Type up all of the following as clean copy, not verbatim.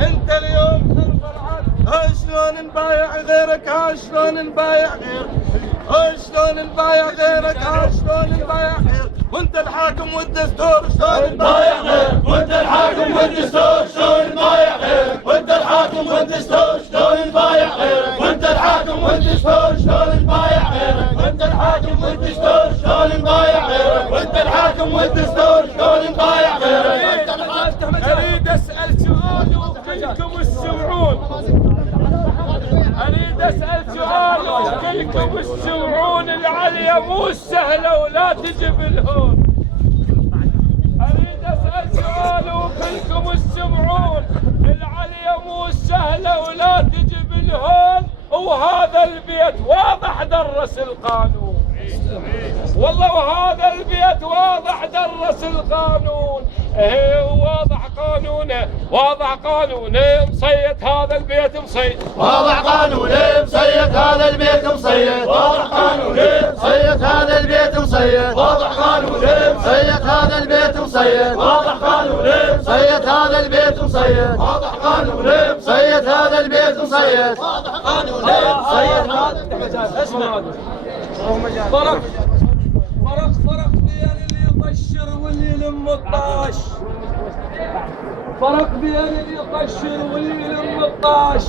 انت اليوم خلف العد. شلون نبايع غيرك؟ شلون نبايع غيرك؟ شلون نبايع غيرك؟ شلون نبايع غيرك؟ وانت الحاكم والدستور شلون نبايع غيرك؟ وانت الحاكم والدستور شلون نبايع غيرك؟ وانت الحاكم والدستور شلون نبايع غيرك؟ وانت الحاكم والدستور شلون نبايع غيرك؟ وانت الحاكم والدستور شلون نبايع غيرك؟ وانت الحاكم والدستور شلون نبايع غيرك؟ اريد اسال سؤال وكلكم تسمعون. اريد اسال سؤال وكلكم تسمعون. العليا مو سهله ولا تجي بالهون. اريد اسال سؤال وكلكم تسمعون. العليا مو سهله ولا تجي بالهون. وهذا البيت واضح درس القانون. والله وهذا البيت واضح درس القانون. واضح قانونه، واضح قانونه مصيد هذا البيت مصيد. واضح قانونه مصيد هذا البيت مصيد. واضح قانونه مصيد هذا البيت مصيد. واضح قانونه مصيد هذا البيت مصيد. واضح قانونه مصيد هذا البيت مصيد. واضح قانونه مصيد هذا البيت مصيد. واضح قانونه مصيد هذا. اسمع فرق بين اللي يطشر واللي يلم الطاش. فرق بين اللي يطشر واللي يلم الطاش.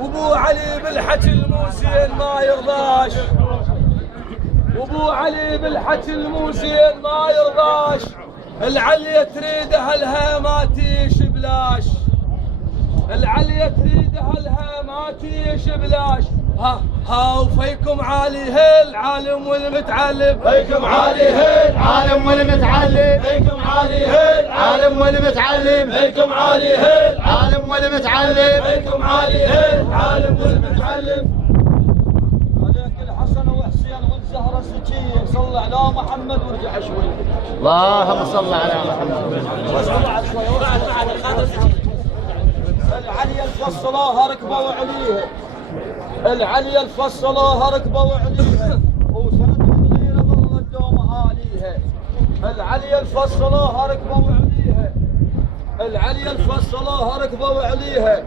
وابو علي بالحكي الموزين ما يرضاش. وابو علي بالحكي الموزين ما يرضاش. العليا تريده لها ما تيش بلاش. العليا تريده لها ما تيش بلاش. ها وفيكم عليه العالم والمتعلم. فيكم عليه العالم والمتعلم. فيكم عليه العالم والمتعلم. فيكم عليه العالم والمتعلم. فيكم عليه العالم والمتعلم. عليك الحسن وحسين والزهرة الزكية. صل على محمد وارجع شوي. اللهم صل على محمد. العليا الفصلوها ركبوا عليها. العليا الفصلوها ركبوا عليها. وسند الغيرة ظلت دومها عليها. العليا الفصلوها ركبوا عليها. العليا الفصلوها ركبوا عليها.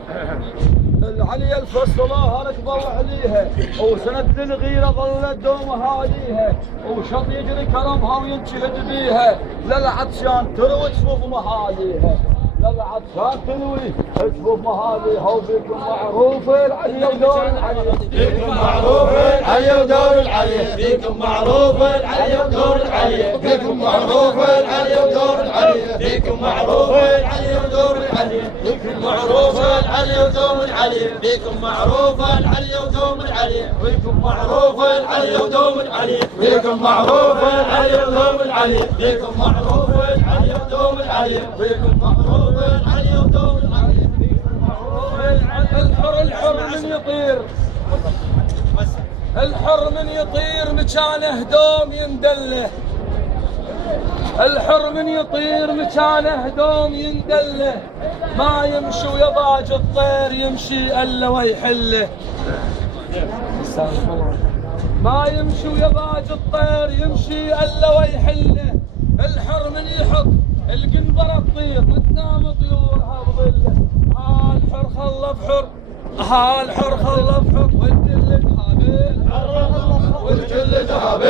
العليا الفصلوها ركبوا عليها. وسند الغيرة ظلت دومها عليها. وشط يجري كرمها وينشهد بيها. للعطشان تروي تشوف محاليها. للعطشان تلوي تشوف مهاليها. وفيكم معروف العليا ودور العليا. فيكم معروف العليا ودور العليا. فيكم معروف العليا ودور العليا. فيكم معروف العليا ودور العليا. فيكم معروف العليا ودور العليا. فيكم معروف العليا ودور العليا. فيكم معروف العليا ودور العليا. فيكم معروف العليا ودور العليا. فيكم معروف العليا ودور العليا. فيكم معروف العليا ودور العليا. فيكم معروف العليا ودور العليا. الحر من يطير. الحر من يطير مكانه دوم يندله. الحر من يطير مكانه دوم يندله. ما يمشي ويا ضاج الطير يمشي الا ويحله. ما يمشي ويا ضاج الطير يمشي الا ويحله. الحر من يحط القنبره تطير وتنام طيورها بظله. الحر خلف حر. الحر خلف حر والكل ذهب. والكل ذهب.